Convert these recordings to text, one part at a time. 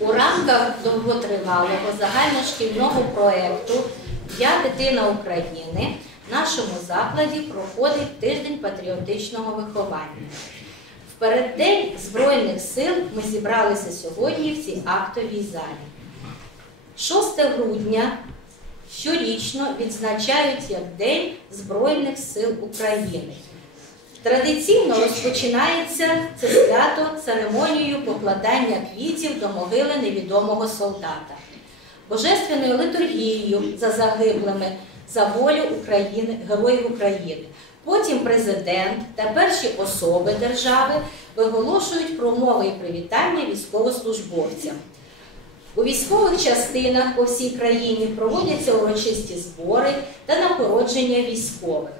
У рамках довготривалого загальношкільного проєкту Я дитина України в нашому закладі проходить тиждень патріотичного виховання. В переддень Збройних сил ми зібралися сьогодні в цій актовій залі. 6 грудня щорічно відзначають як День Збройних сил України. Традиційно розпочинається це свято церемонією покладання квітів до могили невідомого солдата, божественною литургією за загиблими за волю України, героїв України. Потім президент та перші особи держави виголошують промови і привітання військовослужбовцям. У військових частинах по всій країні проводяться урочисті збори та нагородження військових.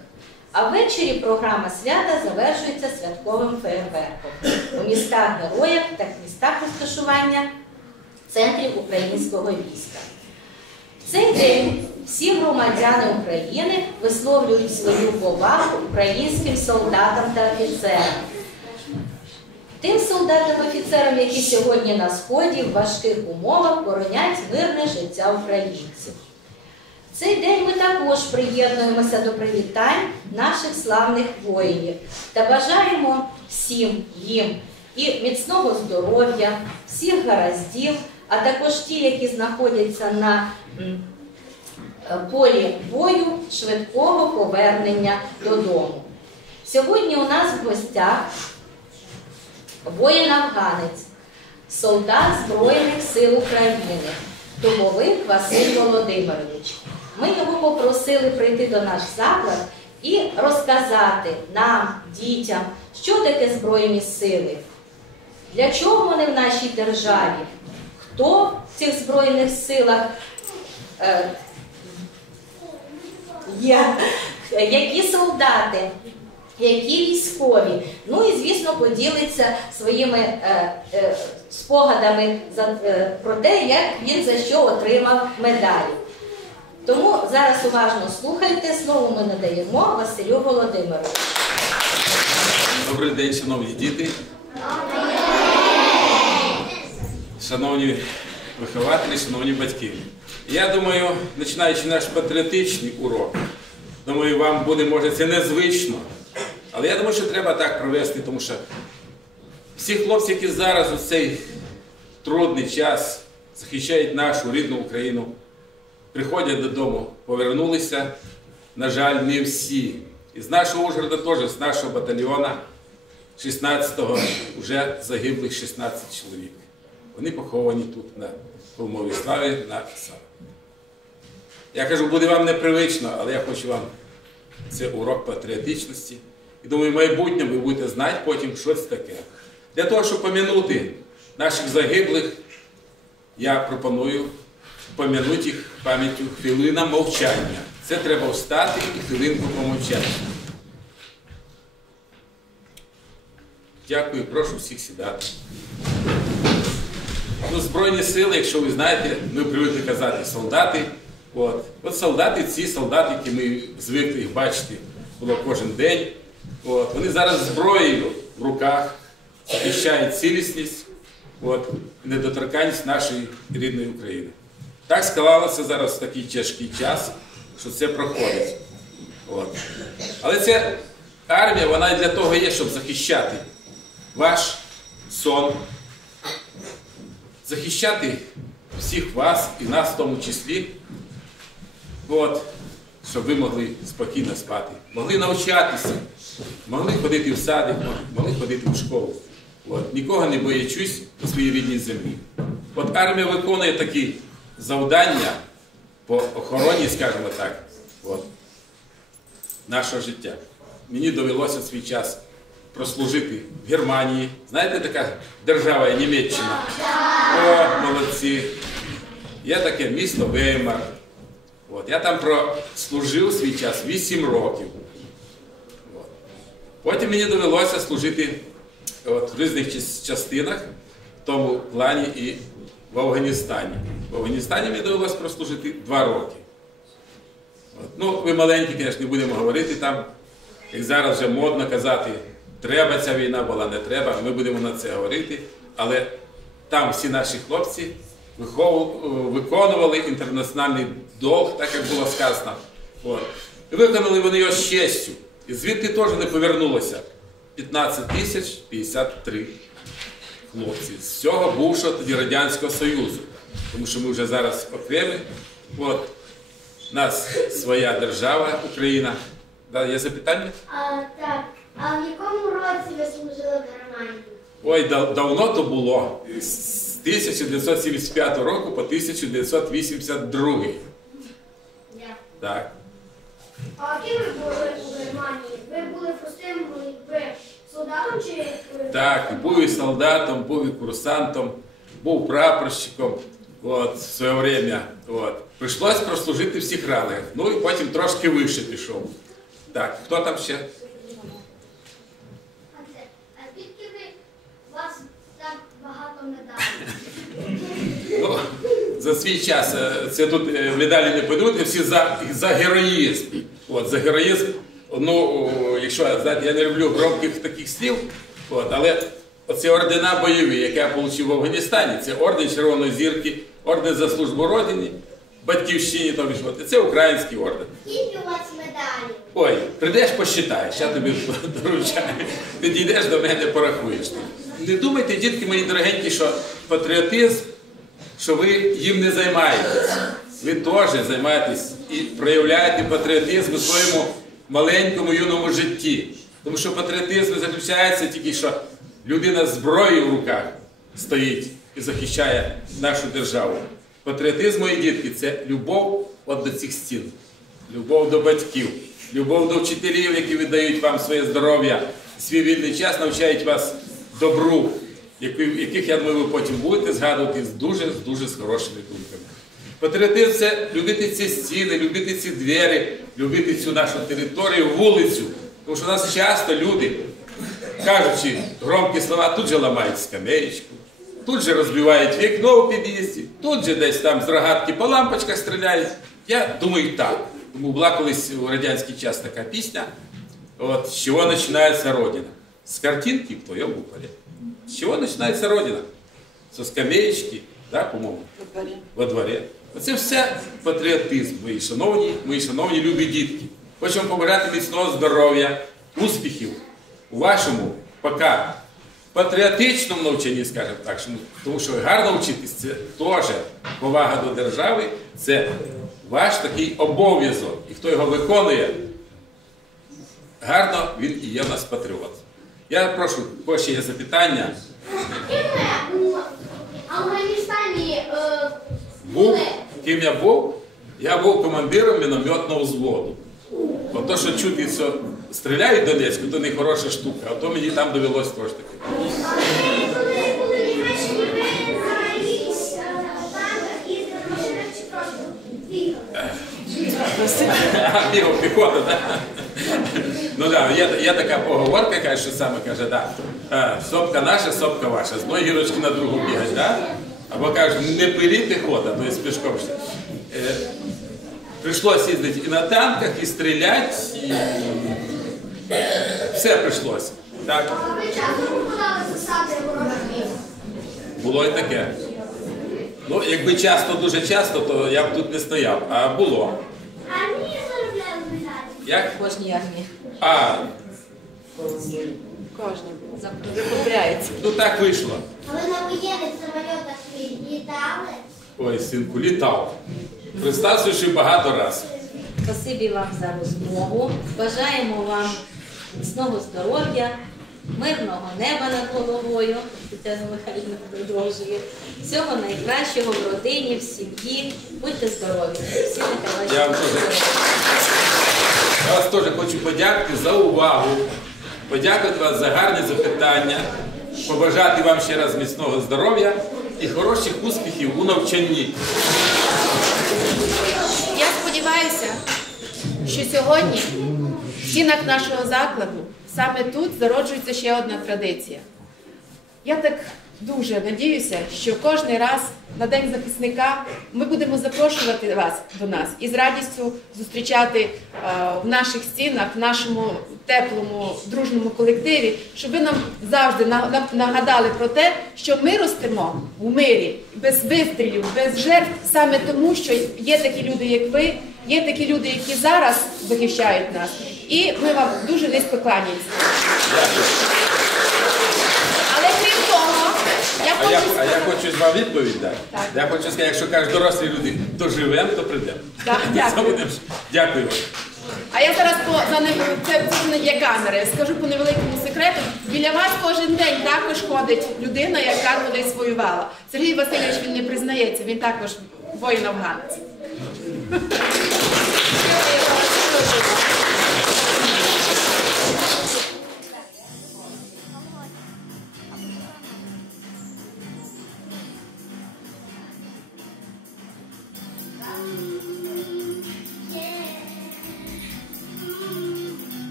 А ввечері програма свята завершується святковим фейерверком у містах героях та містах розташування центрів українського війська. Цей день всі громадяни України висловлюють свою повагу українським солдатам та офіцерам. Тим солдатам-офіцерам, які сьогодні на сході в важких умовах боронять мирне життя українців. Цей день ми також приєднуємося до привітань наших славних воїнів та бажаємо всім їм і міцного здоров'я, всіх гараздів, а також ті, які знаходяться на е, полі бою, швидкого повернення додому. Сьогодні у нас в гостях воїн-афганець, солдат Збройних сил України, Дубовик Василь Володимирович. Ми його попросили прийти до наш заклад і розказати нам, дітям, що таке Збройні сили, для чого вони в нашій державі, хто в цих Збройних силах? Е, є, які солдати, які військові. Ну і, звісно, поділиться своїми е, е, спогадами за, е, про те, як він за що отримав медалі. Тому зараз уважно слухайте, слово ми надаємо Василю Володимировичу. Добрий день, шановні діти. Шановні вихователі, шановні батьки. Я думаю, починаючи наш патріотичний урок, думаю, вам буде, може, це незвично. Але я думаю, що треба так провести, тому що всі хлопці, які зараз у цей трудний час захищають нашу рідну Україну, приходять додому, повернулися. На жаль, не всі. Із нашого Ужгорода теж, з нашого батальйона 16-го вже загиблих 16 чоловік. Вони поховані тут на Холмовій славі на Саві. Я кажу, буде вам непривично, але я хочу вам це урок патріотичності. І думаю, в майбутньому ви будете знати потім, що це таке. Для того, щоб пом'янути наших загиблих, я пропоную пом'янути їх пам'яттю хвилина мовчання. Це треба встати і хвилинку помовчати. Дякую, прошу всіх сідати. Ну, Збройні сили, якщо ви знаєте, ми привикли казати солдати. От, От солдати, ці солдати, які ми звикли їх бачити було кожен день. От, Вони зараз зброєю в руках захищають цілісність от, недоторканність нашої рідної України. Так склалося зараз в такий тяжкий час, що це проходить. От. Але ця армія, вона і для того є, щоб захищати ваш сон, захищати всіх вас і нас в тому числі, от, щоб ви могли спокійно спати, могли навчатися, могли ходити в садик, могли ходити в школу. От, нікого не боячусь на своїй рідній землі. От армія виконує такі завдання по охороні, скажімо так, от, нашого життя. Мені довелося свій час прослужити в Германії. Знаєте, така держава Німеччина? О, молодці. Є таке місто Веймар. От, я там прослужив свій час 8 років. От. Потім мені довелося служити от, в різних частинах, в тому плані і в Афганістані. В Афганістані мені довелося прослужити 2 роки. От. Ну, ви маленькі, звісно, не будемо говорити там, як зараз вже модно казати, треба ця війна була, не треба, ми будемо на це говорити. Але там всі наші хлопці е, виконували інтернаціональний долг, так як було сказано. От. І виконали вони його з честю. І звідти теж не повернулося. 15 тисяч 53 хлопці з всього бувшого тоді Радянського Союзу. Тому що ми вже зараз окремі. От. У нас своя держава, Україна. Да, є запитання? А, так. А в якому році ви служили в Германії? Ой, да- давно то було. З 1975 року по 1982. Я. Так. А ким ви були у Германії? Ви були простим якби, солдатом чи Так, був і солдатом, був і курсантом, був прапорщиком от, в своє время. От. Прийшлось прослужити всіх рангах. Ну і потім трошки вище пішов. Так, хто там ще? А звідки ви вас так багато медалей? Ну, за свій час е, це тут е, медалі не пойдуть, всі за, за героїзм. От, за героїзм. Ну, якщо знаєте, я не люблю громких таких слів, от, але оці ордена бойові, які я отримав в Афганістані, це орден Червоної зірки, орден за службу Родині, батьківщині, там, це український орден. Скільки у вас медалей? Ой, прийдеш, посчитаєш, я тобі доручаю. Ти дійдеш до мене, порахуєш. Не думайте, дітки мої дорогенькі, що патріотизм, що ви їм не займаєтесь. Ви теж займаєтесь і проявляєте патріотизм у своєму маленькому юному житті. Тому що патріотизм заключається тільки, що людина з зброєю в руках стоїть і захищає нашу державу. Патріотизм, мої дітки, це любов от до цих стін любов до батьків, любов до вчителів, які віддають вам своє здоров'я, свій вільний час навчають вас добру, яких, я думаю, ви потім будете згадувати з дуже-дуже з хорошими думками. Патріотизм це любити ці стіни, любити ці двері, любити цю нашу територію, вулицю. Тому що у нас часто люди, кажучи громкі слова, тут же ламають скамеєчку, тут же розбивають вікно у під'їзді, тут же десь там з рогатки по лампочках стріляють. Я думаю так. Тому була колись у радянський час така пісня. От, з чого починається Родина? З картинки в твоєму полі. З чого починається Родина? Со скамеечки, да, по-моєму, во дворі. Оце все патріотизм, мої шановні, мої шановні любі дітки. Хочемо побажати міцного здоров'я, успіхів у вашому поки патріотичному навчанні, скажімо так, тому що гарно вчитись це теж повага до держави, це ваш такий обов'язок. І хто його виконує, гарно він і є в нас патріот. Я прошу, у ще є запитання. Ким ви у Афганістані е, були? Ким я був? Я був командиром мінометного взводу. От то, що чути, що стріляють Донецьку, то не хороша штука, а то мені там довелось теж таке. Бігав піхота, так? Ну так, є, така поговорка, каже, що саме каже, да, е, сопка наша, сопка ваша, з одної гірочки на другу бігать, да? Або каже, не пилі піхота, то є пішком. ще. Е, прийшлося їздити і на танках, і стріляти, і все прийшлося. Так, було і таке. Ну, якби часто, дуже часто, то я б тут не стояв, а було. А мені заробляли. Як? Кожній армії. А, Кожен закупляється. ну так вийшло. А ви на воєнних самольотах літали? Ой, синку, літав. Представ собі, що багато разів. Спасибі вам за розмову. Бажаємо вам міцного здоров'я, мирного неба над головою. Тетяна Михайлівна продовжує. Всього найкращого в родині, в сім'ї. Будьте здорові. Всі нехай Я вам теж. Я вас теж хочу подякувати за увагу, подякувати вас за гарні запитання, побажати вам ще раз міцного здоров'я і хороших успіхів у навчанні. Я сподіваюся, що сьогодні в стінах нашого закладу саме тут зароджується ще одна традиція. Я так дуже надіюся, що кожен раз на День захисника ми будемо запрошувати вас до нас і з радістю зустрічати е, в наших стінах, в нашому теплому дружньому колективі, щоб ви нам завжди на- на- нагадали про те, що ми ростемо у мирі, без вистрілів, без жертв, саме тому, що є такі люди, як ви, є такі люди, які зараз захищають нас. І ми вам дуже низько кланяємося. Але крім того, я А хочу я, а я сказати- хочу з вам відповідь дати. Так. Я хочу сказати, якщо кажуть дорослі люди, то живемо, то прийдемо. Так, дякую. Вам. А я зараз по за ним це, це не є камери. Скажу по невеликому секрету. Біля вас кожен день також ходить людина, яка колись воювала. Сергій Васильович він не признається, він також воїн афганець.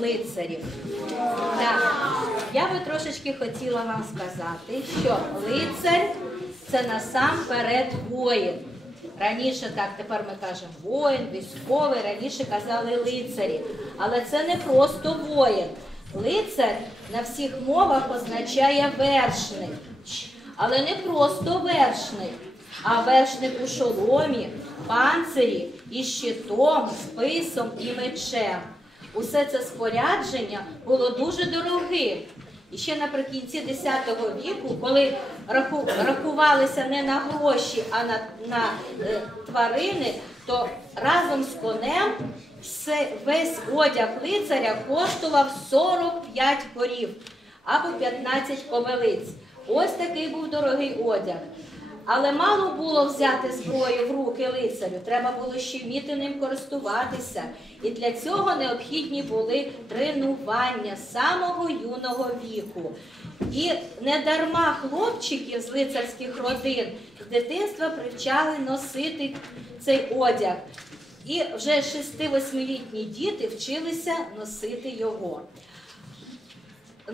Лицарів. Так, я би трошечки хотіла вам сказати, що лицар це насамперед воїн. Раніше так, тепер ми кажемо воїн, військовий, раніше казали лицарі. Але це не просто воїн. Лицар на всіх мовах означає вершник. Але не просто вершник, а вершник у шоломі, панцирі, із щитом, списом і мечем. Усе це спорядження було дуже дорогим. І ще наприкінці X віку, коли рахувалися не на гроші, а на, на е, тварини, то разом з конем все, весь одяг лицаря коштував 45 корів або 15 ковелиць. Ось такий був дорогий одяг. Але мало було взяти зброю в руки лицарю, треба було ще вміти ним користуватися. І для цього необхідні були тренування з самого юного віку. І не дарма хлопчиків з лицарських родин з дитинства привчали носити цей одяг. І вже 6-8-літні діти вчилися носити його.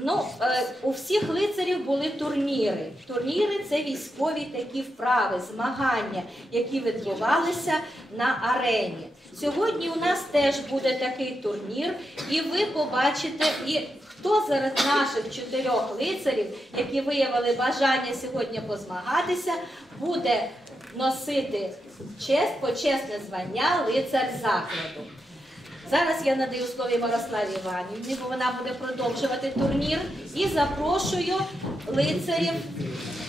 Ну, е, у всіх лицарів були турніри. Турніри це військові такі вправи, змагання, які відбувалися на арені. Сьогодні у нас теж буде такий турнір, і ви побачите, і хто серед наших чотирьох лицарів, які виявили бажання сьогодні позмагатися, буде носити честь, почесне звання лицар закладу. Зараз я надаю слово Мирославі Іванівні, бо вона буде продовжувати турнір і запрошую лицарів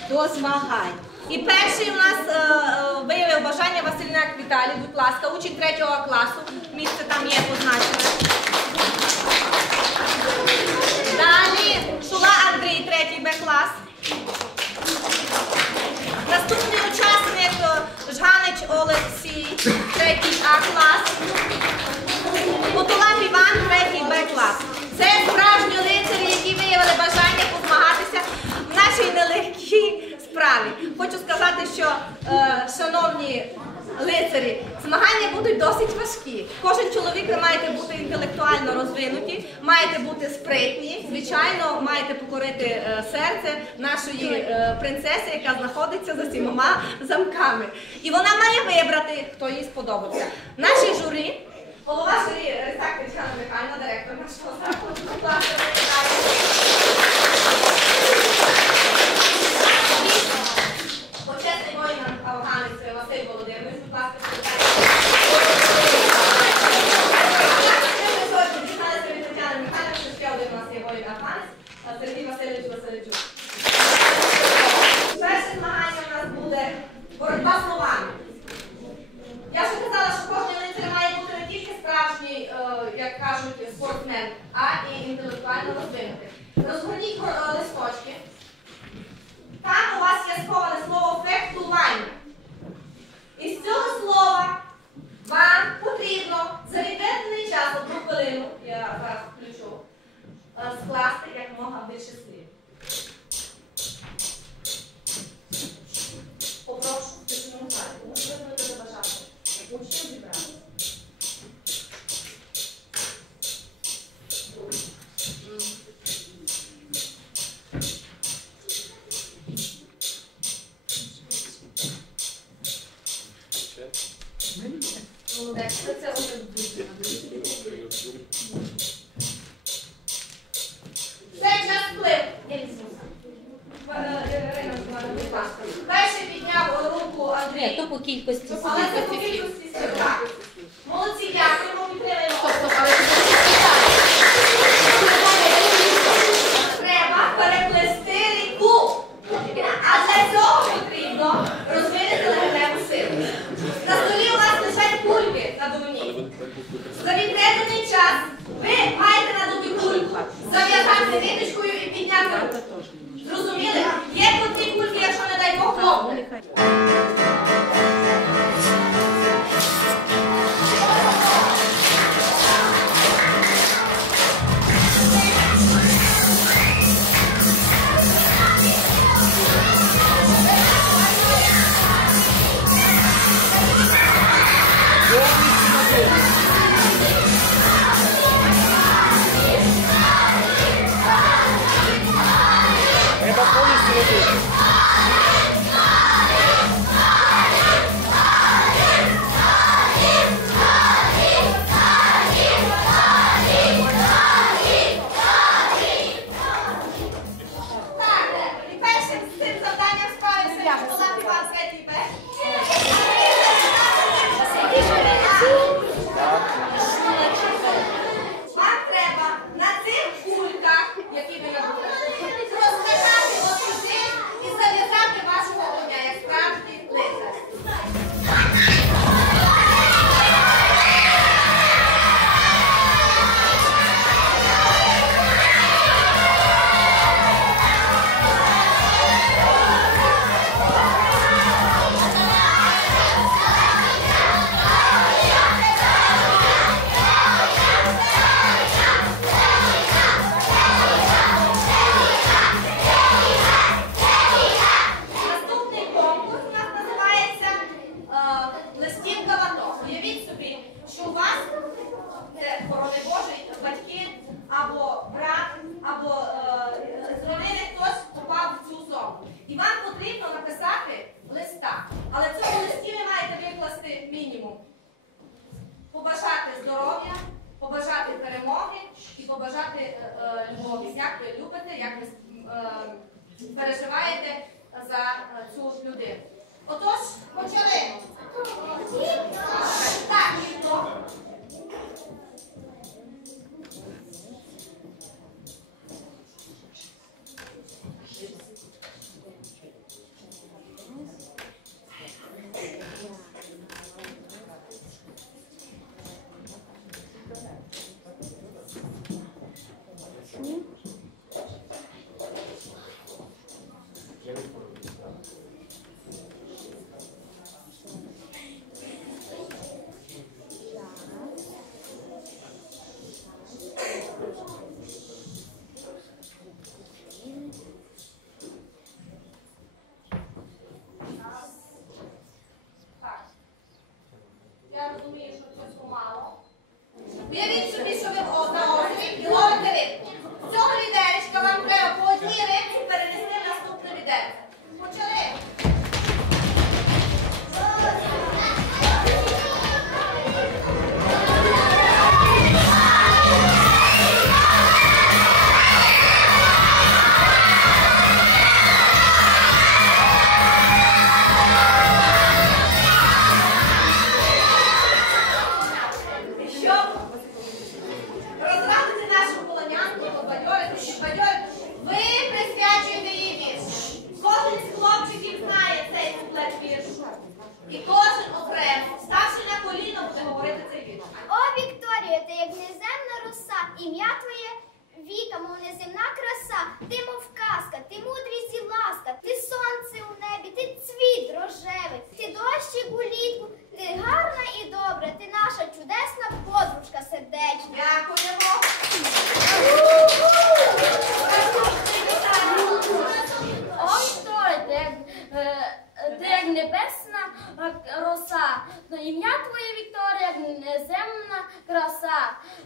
до змагань. І перший у нас е, е, виявив бажання Васильняк Віталій, будь ласка, учень третього класу. Місце там є позначене. Далі Шула Андрій, третій Б клас. Наступний учасник е, Жганич Олексій, третій А клас. Потулап Іван, третій Б клас. Це справжні лицарі, які виявили бажання позмагатися в нашій нелегкій справі. Хочу сказати, що, е, шановні лицарі, змагання будуть досить важкі. Кожен чоловік ви маєте бути інтелектуально розвинуті, маєте бути спритні, звичайно, маєте покорити е, серце нашої е, принцеси, яка знаходиться за сімома замками. І вона має вибрати, хто їй сподобався. Наші журі. Голова журі Рисак Тетяна Михайлівна, директор нашого закладу. Будь ласка, вітаю. Почесний воїн афганець Василь Володимирович, Там у вас є сховане слово фехтування. Із цього слова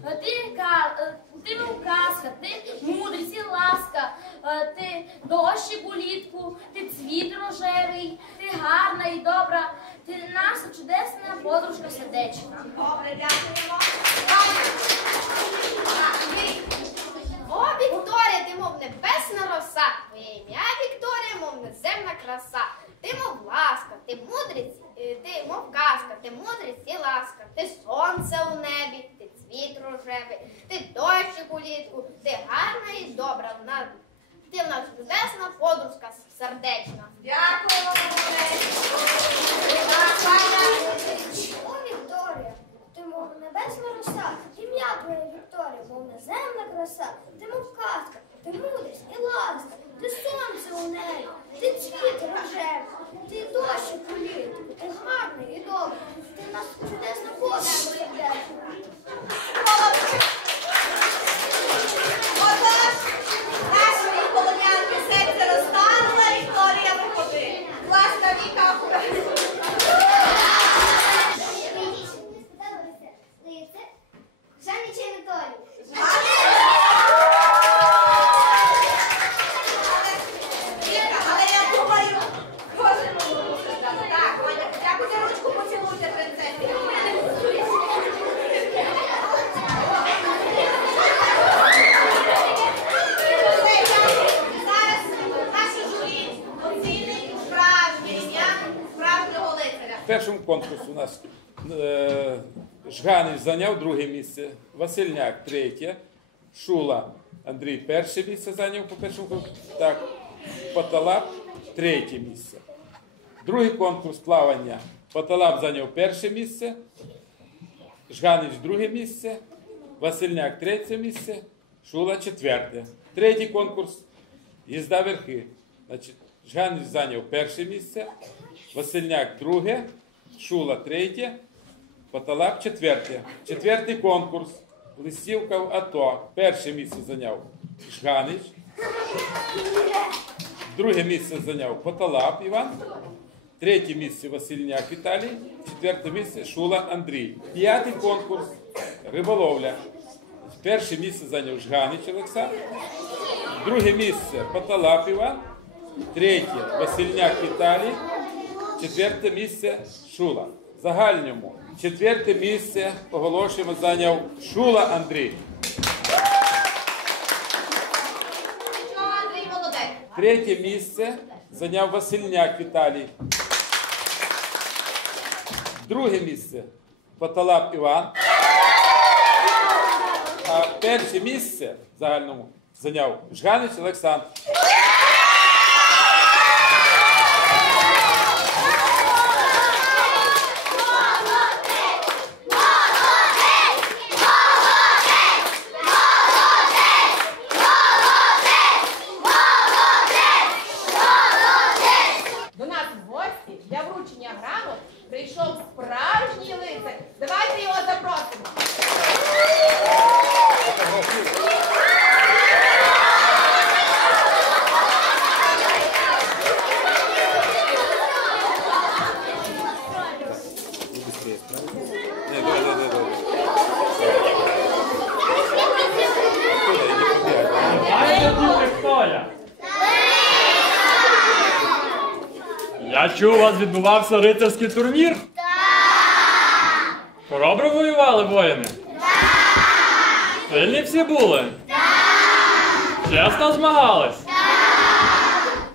Ти, е, ти казка, ти мудрість і ласка, Е, ти дощик улітку, ти цвіт рожевий, ти гарна і добра, ти наша чудесна подружка сердечна. Добре, дякуємо. О, Вікторія, ти мов небесна роса, твоє ім'я Вікторія, мов неземна краса. Ти мов ласка, ти мудрість, е, ти мов казка, ти мудрість і ласка, ти сонце у небі, ти цвіт рожевий, ти дощик у літку, ти гарна і добра. Ти в нас чудесна подружка сердечна. Так, О, Вікторія, ти мов небесна роса, ім'я твоє Вікторія, мов неземна краса, ти мов казка, ти мудрість і ласка, ти сонце у небі, ти цвіт рожевий, ти дощик у літку, ти гарний і добрий, ти нас чудесно подруга Молодці. Отож, нашої полонянки серце розтануло, Вікторія виходить. Власна Віка Жанні чи Анатолій? Віка, але я думаю, кожен може сказати. Так, Ваня, дякуйте ручку, поцілуйте принцесі. Все, дякую. Зараз наше журі оцінить справжнє ім'я справжнього лицаря. Конкурсі у нас е, Жганич зайняв друге місце, Васильняк третє, Шула Андрій перше місце зайняв по першому конкурсу. Так, Поталап третє місце. Другий конкурс плавання. Поталап зайняв перше місце, Жганич друге місце, Васильняк третє місце, Шула четверте. Третій конкурс їзда верхи. Значить, Жганич зайняв перше місце, Васильняк друге, Шула третє, Поталап четверте. Четвертий конкурс. Листівка в АТО. Перше місце зайняв Жганич. Друге місце зайняв Поталап Іван. Третє місце Васильняк Віталій. Четверте місце Шула Андрій. П'ятий конкурс риболовля. Перше місце зайняв Жганич Олександр. Друге місце Поталап Іван. Третє Васильняк Віталій. Четверте місце Шула. В Загальному четверте місце оголошуємо зайняв Шула Андрій. Третє місце зайняв Васильняк Віталій. Друге місце Поталап Іван. А перше місце в загальному зайняв Жганич Олександр. До нас в гості для вручення грамот прийшов справжній лицар. Давайте його запросимо. Ні, давай, давай, давай, давай. Знаєте, діти, хто я? Я чув, у вас відбувався рицарський турнір? Так! Хоробро воювали воїни? Так! Сильні всі були? Так! Чесно змагались? Так!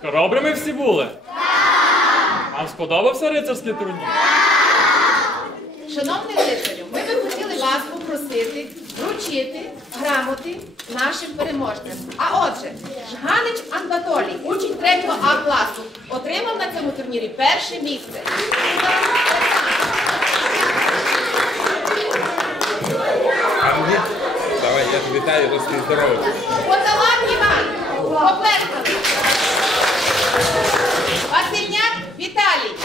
Хоробрими всі були? Так! Вам сподобався рицарський турнір? Шановний лицарю, ми би хотіли вас попросити вручити грамоти нашим переможцям. А отже, Жганич Анатолій, учень 3 А класу, отримав на цьому турнірі перше місце. Давай, я тобі вітаю, досить здоровий. Поталан Іван, Поперкали. Васильняк Віталій.